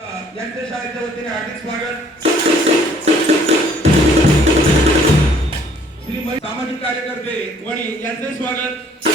यांच्या शाळेच्या वतीने हार्दिक स्वागत। श्री सामाजिक कार्यकर्ते वणी यांचे स्वागत।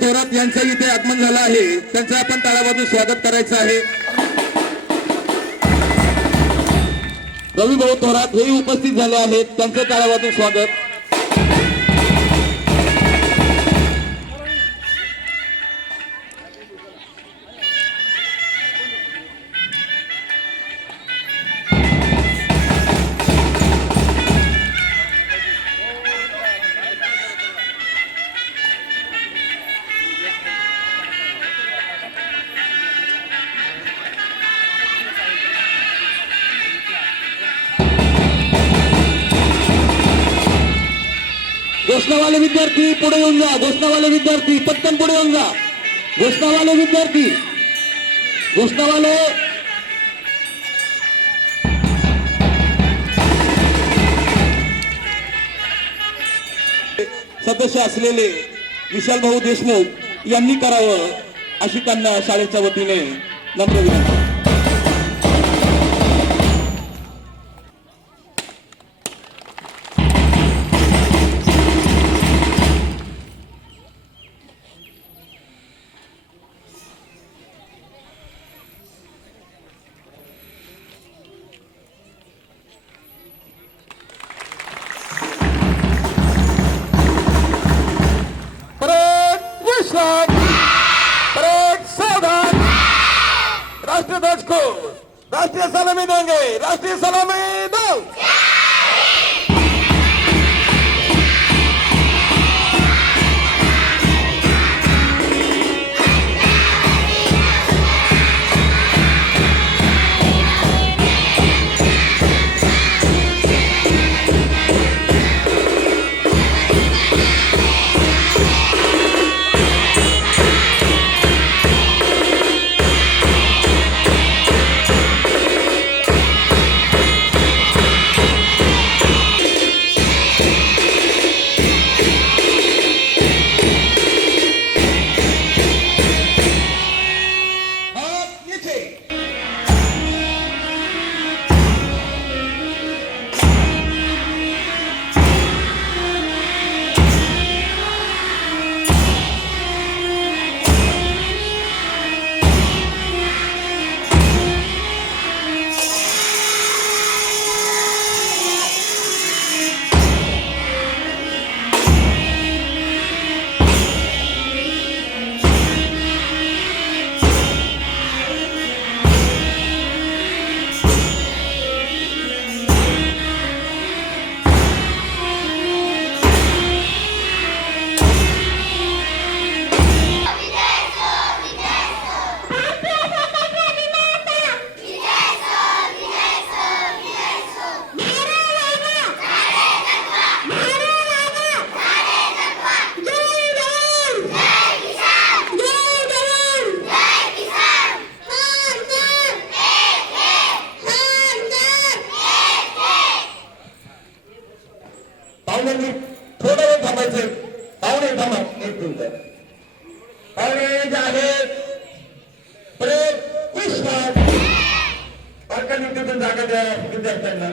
थोरात यांचं इथे आगमन झालं आहे, त्यांचं आपण टाळ्यावाजून स्वागत करायचं आहे। रवी भाऊ थोरात हे उपस्थित झाले आहेत, त्यांचं टाळ्यावाजून स्वागत। घोषणावाले विद्यार्थी पुढे येऊन जा, घोषणावाले विद्यार्थी पटकन पुढे येऊन जा, घोषणावाले विद्यार्थी, घोषणावाले सदस्य असलेले विशाल भाऊ देशमुख यांनी करावं अशी त्यांना शाळेच्या वतीने नम्र विनंती। राष्ट्रध्वज को राष्ट्रीय सलामी देंगे, राष्ट्रीय सलामी दो। पाहुणे थांबा एक मिनिट. पाहुणे जे आहेत प्रेम विश्वास पालकांनी तिथून जागा द्या विद्यार्थ्यांना.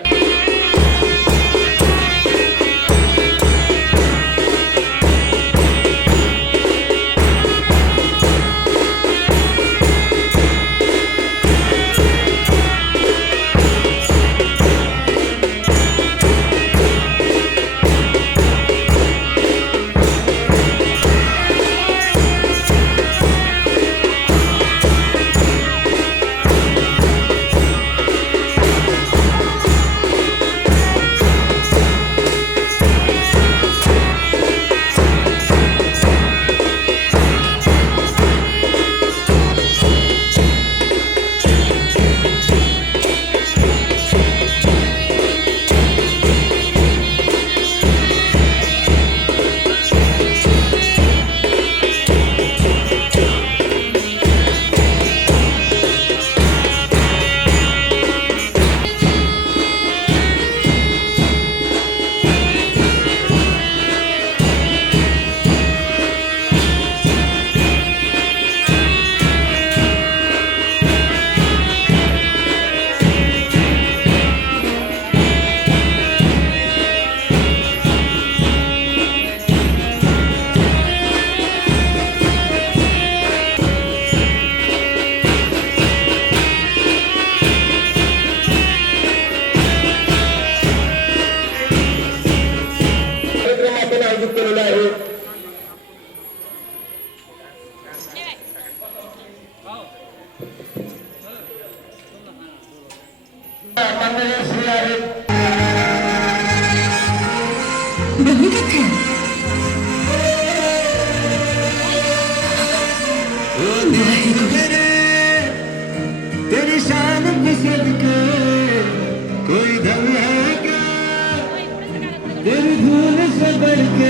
तेरी शान पे सदके कोई दम है क्या, तेरी धूल से बढ़ के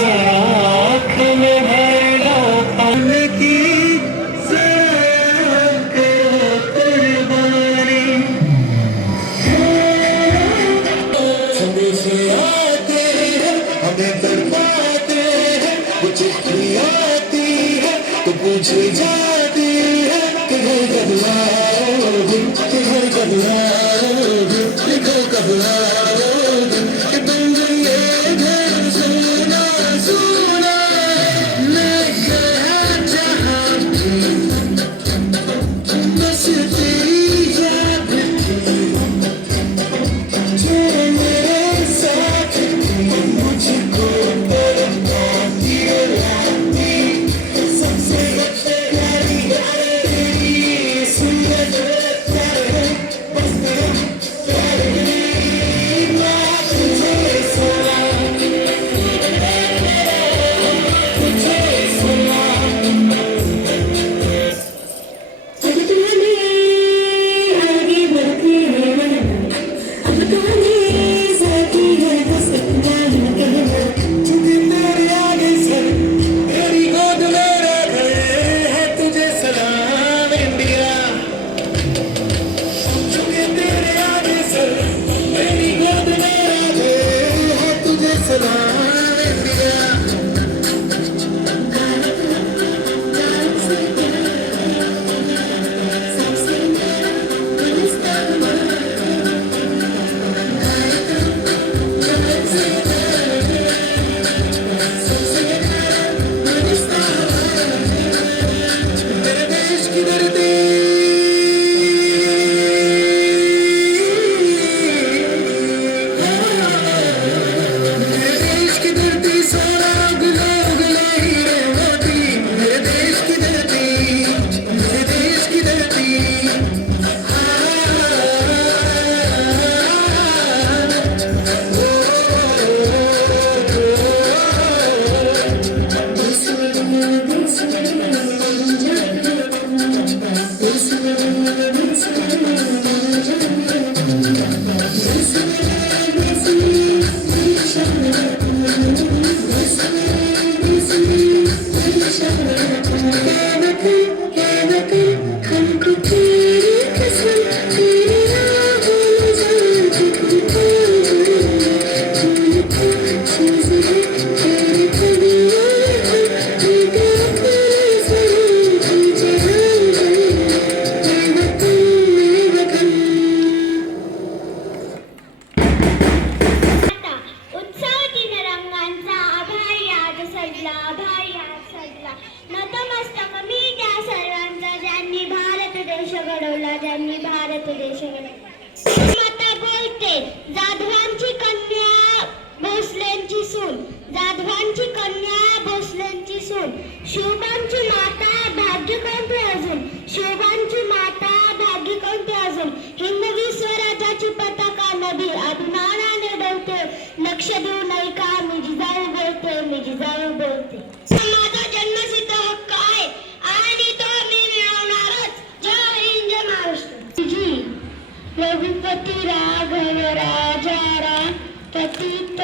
आँख में भरा पल की सलाम करो कुर्बानी संदेश आते हैं हमें बर्बाते हैं वो चिट्ठी आती है तो पूछे जाती है कि घर कब आओगे कि घर कब आओगे कि घर कब आओगे कि तुम ये घर सोना सोना मैं कहा जहाँ बस तेरी याद जो मेरे साथ मुझको तड़पाती रुलाती सबसे प्यारी तेरी सूरज प्यारे बस तेरा प्यारे मैं तुझे सुना तुझे सुना अब तूने आगे बढ़ती है अब तूने साथी है बस इतना ही कहना चूंकि तेरे आगे सर तेरी गोद में रख है तुझे सलाम इंडिया चूंकि तेरे आगे सर तेरी गोद में रख है तुझे सलाम इंडिया मेरे देश की धरती मेरे देश की धरती सारा गुला गुला हीरे मोती मेरे देश की धरती मेरे देश की धरती हमको तेरी कसम तेरी राहों में जाके तेरी कदमों में हम अपने सरों की जहां मेरे वतन आता उत्सव दिन रंगांचा आभाळ आज सजला नतमस्तक मी त्या सर्वांचा ज्यांनी भारत देश घडवला माता बोलते जाधवांची कन्या भोसलेंची सून शोभांची माता भाग्य कोणते अजून हिंदवी स्वराज्याची पताका नदी अभिमानाने डोलते लक्ष देऊ नाही का मी जिजाऊ बोलते माझा जन्मसिद्ध हक्क आहे आणि तो मी मिळवणारच जय हिंद जय महाराष्ट्र जी रघुपती राघव राजाराम पतित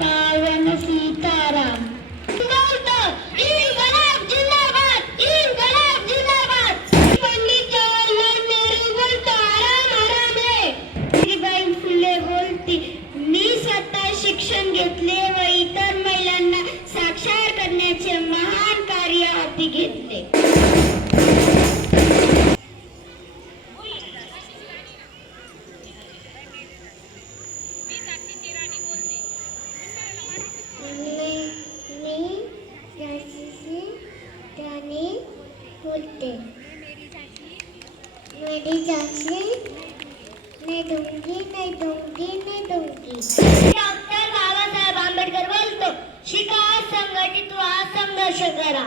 पावन सीताराम बोलतो इन्कलाब जिंदाबाद पंडित जवाहरलाल नेहरू बोलतो आराम रे बाई फुले बोलती मी स्वतः शिक्षण घेतले व इतर महिलांना साक्षर करण्याचे महान कार्य हाती घेतले मेरी चाची नहीं दूंगी डॉक्टर बाबासाहेब आंबेडकर बोलतो शिका संघटित व्हा संघर्ष करा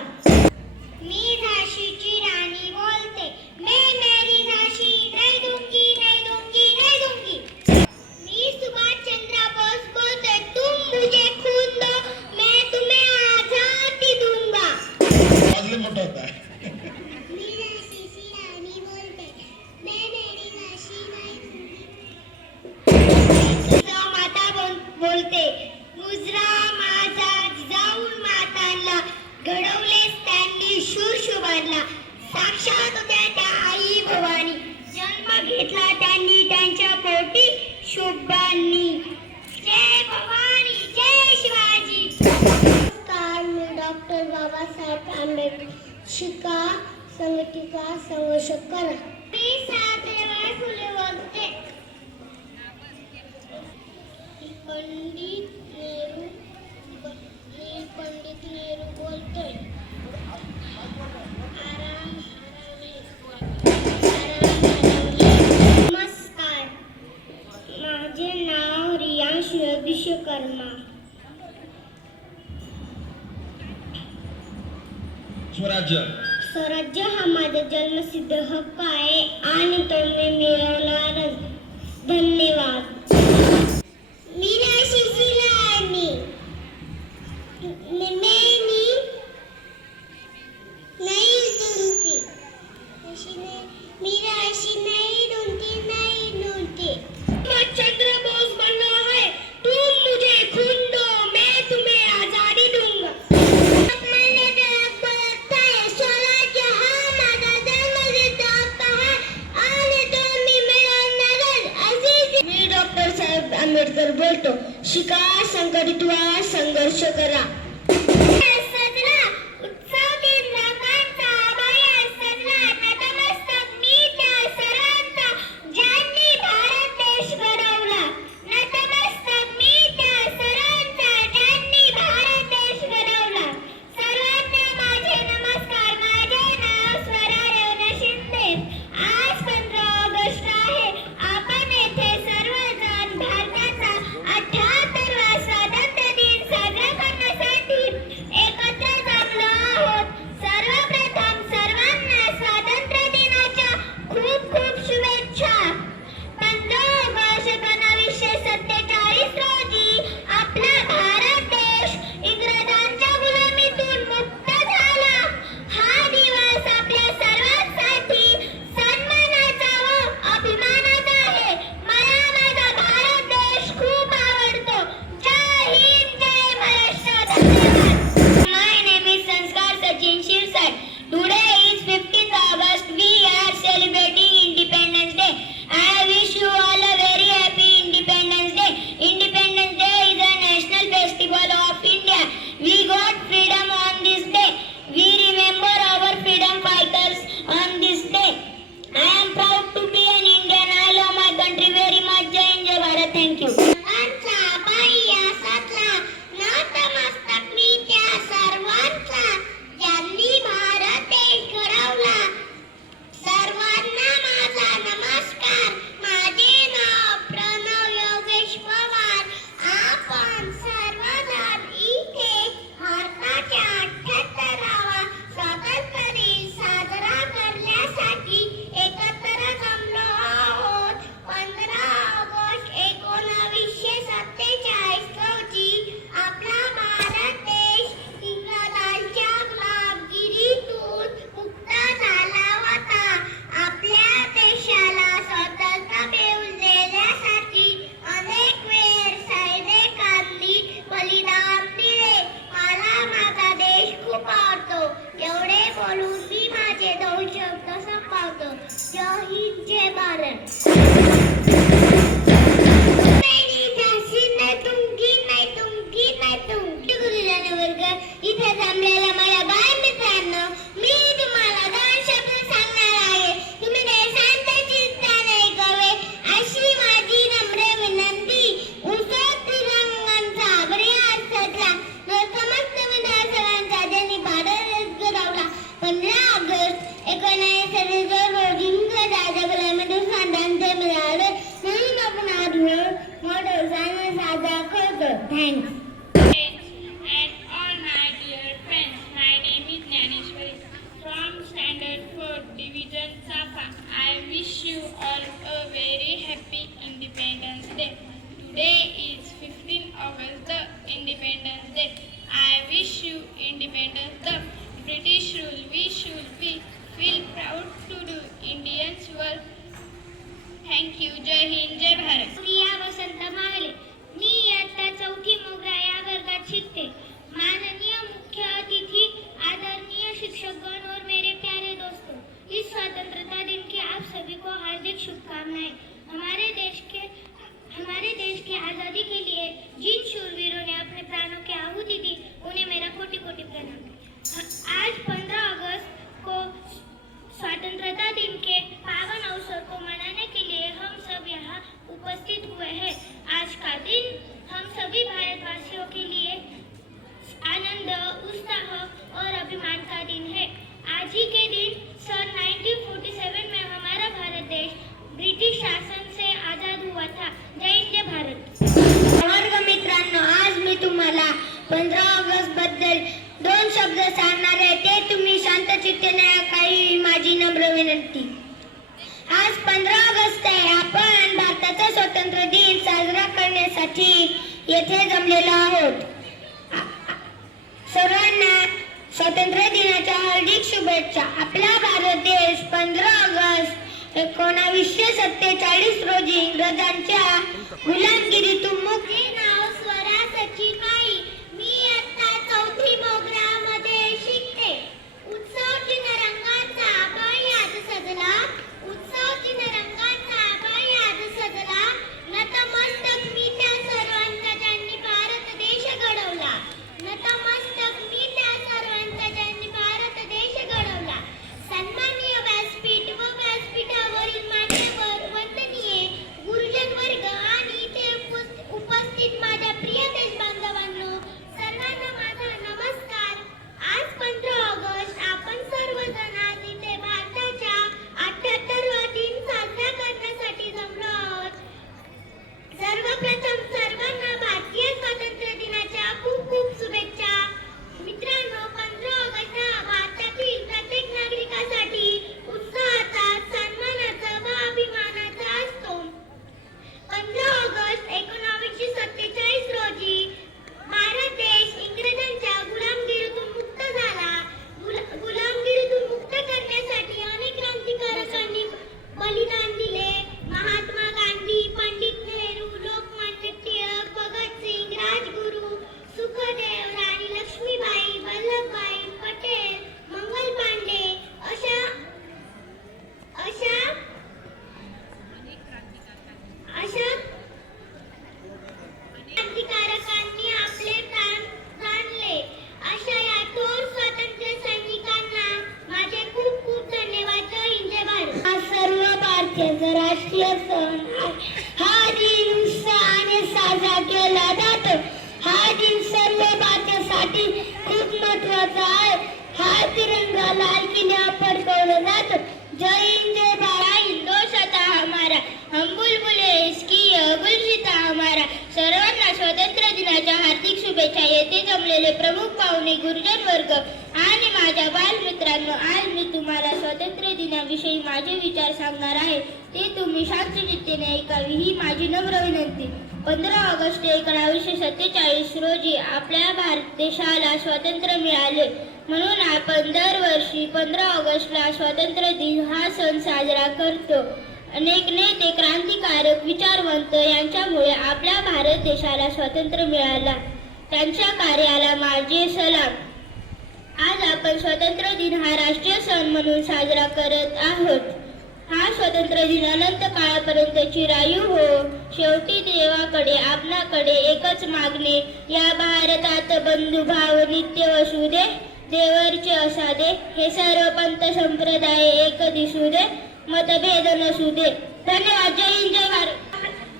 मी झाशीची राणी बोलते मैं मेरी झाशी नहीं दूंगी मी सुभाष चंद्र बोस बोलते तुम मुझे खून दो मैं तुम्हें आजादी दूंगा आजले मोठा होता है मी झाशीची राणी बोलते मैं मेरी झाशी नहीं दूंगी माता बोलते मुजरा माझा जिजाऊ बाबासाहेब आंबेडकर. शिका, संघटिका, संघर्ष करा. मी सातेबाई फुले बोलते. पंडित नेहरू बोलतोय. नमस्कार, माझे नाव रियांश विश्वकर्मा. स्वराज्य हा माझा जन्मसिद्ध हक्क आहे आणि तो मी मिळवणारच. धन्यवाद. मीरा शिशिलानी नहीं ढूंढती. मीरा ऐसी नहीं ढूंढती. चंद्र बोस बनना है, तुम मुझे खून दो, मैं तुम्हें आजादी दूंगा. मैंने डाक बरसता है, स्वराज्य हा माझा जन्मसिद्ध हक्क आहे आणि तो मी मिळवणारच. अशी मी डॉक्टर साहेब आंबेडकर बोलतो. शिका, संघटित व्हा, संघर्ष करा. Thanks. And all my dear friends, my name is Gnaneshwari from Standard 4 Division Safa. I wish you all a very happy Independence Day. Today is 15 August, the Independence Day. I wish you independence. The British rule we should be feel proud to do. Indians were. Thank you. जय हिंद, जय भारत. प्रिया वसंत मागले. मी इयत्ता चौथी मोगरा या वर्गात शिकते. माननीय मुख्य अतिथि, आदरणीय शिक्षकगण और मेरे प्यारे दोस्तों, इस स्वतंत्रता दिन की आप सभी को हार्दिक शुभकामनाएं. हमारे देश की आज़ादी के लिए जिन शूरवीरों ने अपने प्राणों की आहुति दी, उन्हें मेरा कोटि कोटि प्रणाम. ऑगस्ट बद्दल 2 शब्द सांगणार आहे, ते तुम्ही शांतचित्तेने ऐकावी ही माझी नम्र विनंती. आज 15 ऑगस्ट आहे. आपण भारताचा स्वातंत्र्य दिन साजरा करण्यासाठी येथे जमलेलो आहोत. सर्वांना स्वातंत्र्य दिनाच्या हार्दिक शुभेच्छा. आपला भारत देश 15 ऑगस्ट 1947 रोजी इंग्रजांच्या गुलामगिरीतून मुक्त. नाव स्वरा सचिन माई. मी आता 4थी मोगरामध्ये शिकते. उत्सव चिन्हरंगाचा आभाळ आज सजला, उत्सव चिन्हरंगाचा आभाळ आज सजला. नतमस्तक मी त्या सर्वांचा ज्यांनी भारत देश घडवला, नतमस्तक मी त्या सर्वांचा ज्यांनी भारत देश घडवला. सन्माननीय व्यासपीठ व व्यासपीठावरील मान्यवर, वंदनीय गुरुजन वर्ग आणि इथे उपस्थित माझ्या प्रिय देशबांधवांनो, सर्वांना माझा नमस्कार. आज 15 ऑगस्ट आपण सर्वजण आज इथे भारताच्या 78वा दिन साजरा करण्यासाठी जमलो आहोत. सर्वप्रथम सर्वांना भारतीय स्वातंत्र्य दिनाच्या खूप खूप शुभेच्छा. मित्रांनो, 15 ऑगस्ट हा भारतातील प्रत्येक नागरिकासाठी उत्साहाचा, सन्मानाचा व अभिमानाचा असतो. 15 ऑगस्ट 1947 रोजी भारत देश इंग्रजांच्या गुलामगिरीतून मुक्त झाला. गुलामगिरीतून मुक्त करण्यासाठी अनेक क्रांतिकारकांनी बलिदान दिले. महात्मा गांधी, पंडित नेहरू, लोकमान्य टिळक, भगतसिंग, राजगुरू, सुखदेव, राणी लक्ष्मीबाई, वल्लभभाई पटेल, मंगल पांडे अशा क्रांतिकारकांनी आपले प्राण जाणले. अशा या थोर स्वातंत्र्य सैनिकांना माझे खूप खूप धन्यवाद. जय हिंद, जय भारत. हा सर्व भारतीयांचा राष्ट्रीय सण आहे. हा दिन उत्साहाने साजरा केला जातो. हा दिन सर्व भारतीयांसाठी खूप महत्त्वाचा आहे. हा तिरंगा लाल किल्ल्यावर फडकवला जातो. जय हिंद, जय भारत. हिंदोशाता हमारा, हम बुलबुले इसकी गुलशिता हमारा. सर्वांना स्वातंत्र्य दिनाच्या हार्दिक शुभेच्छा. येथे जमलेले प्रमुख पाहुणे, गुरुजन वर्ग आणि माझ्या बालमित्रांनो, आज मी तुम्हाला स्वातंत्र्य दिनाविषयी माझे विचार सांगणार आहे. ते तुम्ही शांतचित्तेने ऐकावी ही माझी नम्र विनंती. 15 ऑगस्ट 1947 रोजी आपल्या भारत देशाला स्वातंत्र्य मिळाले. म्हणून आपण दरवर्षी 15 ऑगस्टला स्वातंत्र्य दिन हा सण साजरा करतो. अनेक नेते, क्रांतिकारक, विचारवंत यांच्यामुळे आपल्या भारत देशाला स्वातंत्र्य मिळाला. त्यांच्या कार्याला माझे सलाम. आज आपण स्वातंत्र्य दिन हा राष्ट्रीय सण म्हणून साजरा करत आहोत. हा स्वातंत्र्य दिन अनंत काळापर्यंत चिरायू हो. शेवटी देवाकडे आपणाकडे एकच मागणे, या भारतात बंधुभाव नित्य वसू दे. देवरचे असादे हे सर्व पंथ संप्रदाय एक दिसू दे. मतभेद नसू दे. धन्यवाद. जय हिंद, जय भारत.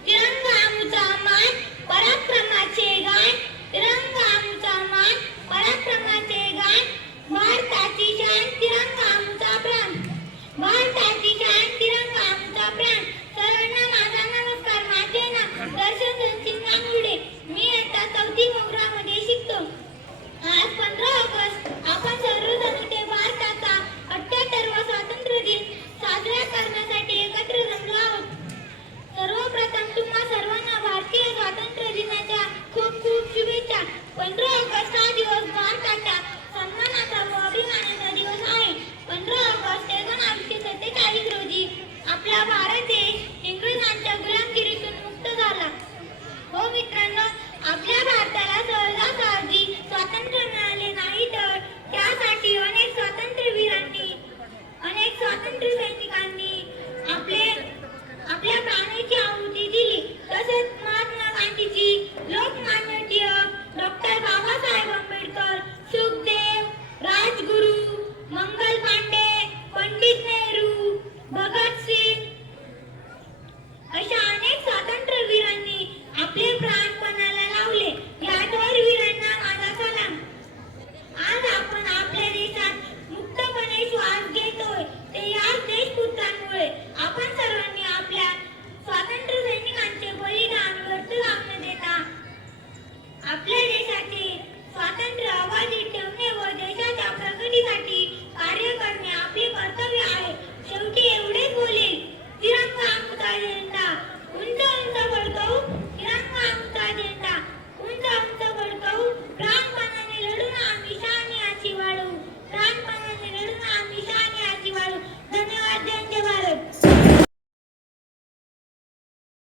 तिरंगा आमचा मान, पराक्रमाचे गाण. तिरंगा आमचा मान, पराक्रमाचे गाण. भारताची शान, तिरंगा आमचा प्राण. भारताची शान, तिरंगा आमचा प्राण. सर्वांना माझा नमस्कार. माझे नाव दर्शन सचिन नांगुडे. मी आता 4थी मोगरामध्ये शिकतो. आज 15 ऑगस्ट आपण सर्वजण इथे भारताचा 78वा स्वातंत्र्य दिन साजरा करण्यासाठी एकत्र जमलो आहोत. सर्वप्रथम तुम्हा सर्वांना भारतीय स्वातंत्र्य दिनाच्या खूप खूप शुभेच्छा. 15 ऑगस्ट हा दिवस भारताच्या सन्मानाचा व अभिमानाचा दिवस आहे. 15 ऑगस्ट 1947 रोजी आपला भारत देश